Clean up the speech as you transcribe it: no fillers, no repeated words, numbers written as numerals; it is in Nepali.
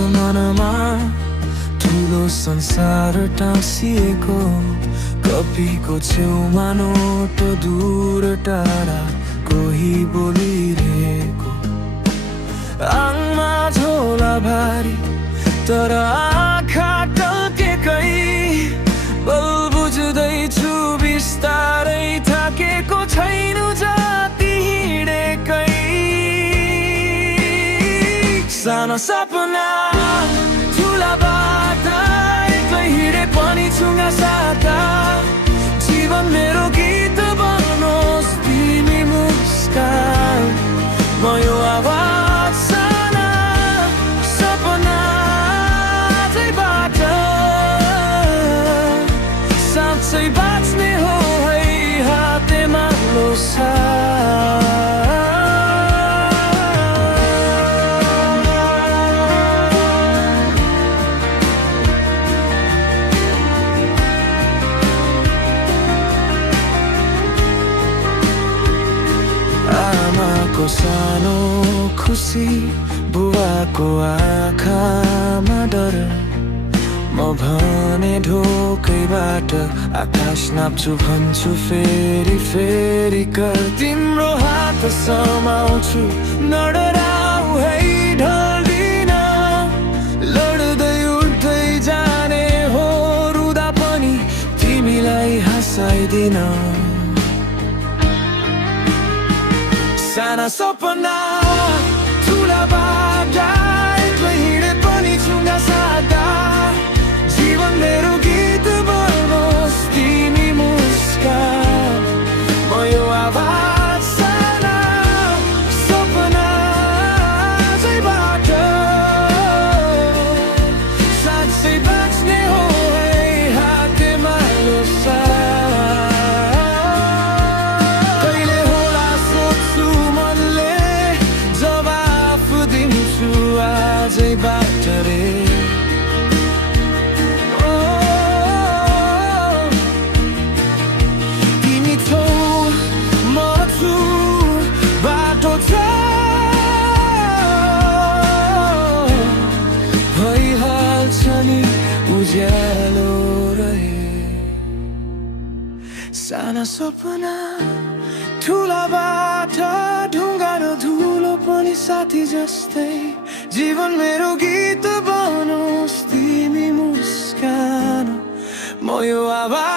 मनमा ठुलो संसार टाँसिएको कपीको छेउमा नोटो दूर टाढा कोही बोलिरहेको आङमा झोला भारी तर आँखा टल्केकै बल बुझ्दैछु बिस्तारै थाकेको छैन जाति हिँडेकै सानो सपना ठुला बाटा एक्लै हिँडे पनि छुङ्गा साता जीवन मेरो गीत बनोस् तिमी मुस्कान म यो आवाज साना सपना आजैबाट साँच्चै बाँच्ने हो है हातैमा लोसार आमाको सानो खुसी बुवाको आँखामा डर म भने ढोकैबाट आकाश नाप्छु भन्छु फेरि फेरि कर तिम्रो हात समाउँछु नडराउ है ढल्दिन लड्दै उठ्दै जाने हो रुदा पनि तिमीलाई हँसाइदिन साना सपना ठुला बाटा एक्लै हिँडे पनि छुङ्गा सादा जीवन मेरो गीत बनोस् तिमी मुस्कान म यो आवाज साना सपना आजैबाट साँच्चै बाँच्ने हो है हातैमा लोसार कहिले होला सोच्छु मनले जवाफ दिन्छु आजैबाट रे उज्यालो रहे साना सपना ठुला बाटा ढुङ्गा र धुलो पनि साथी जस्तै जीवन मेरो गीत बनोस् तिमी मुस्कान म यो आवाज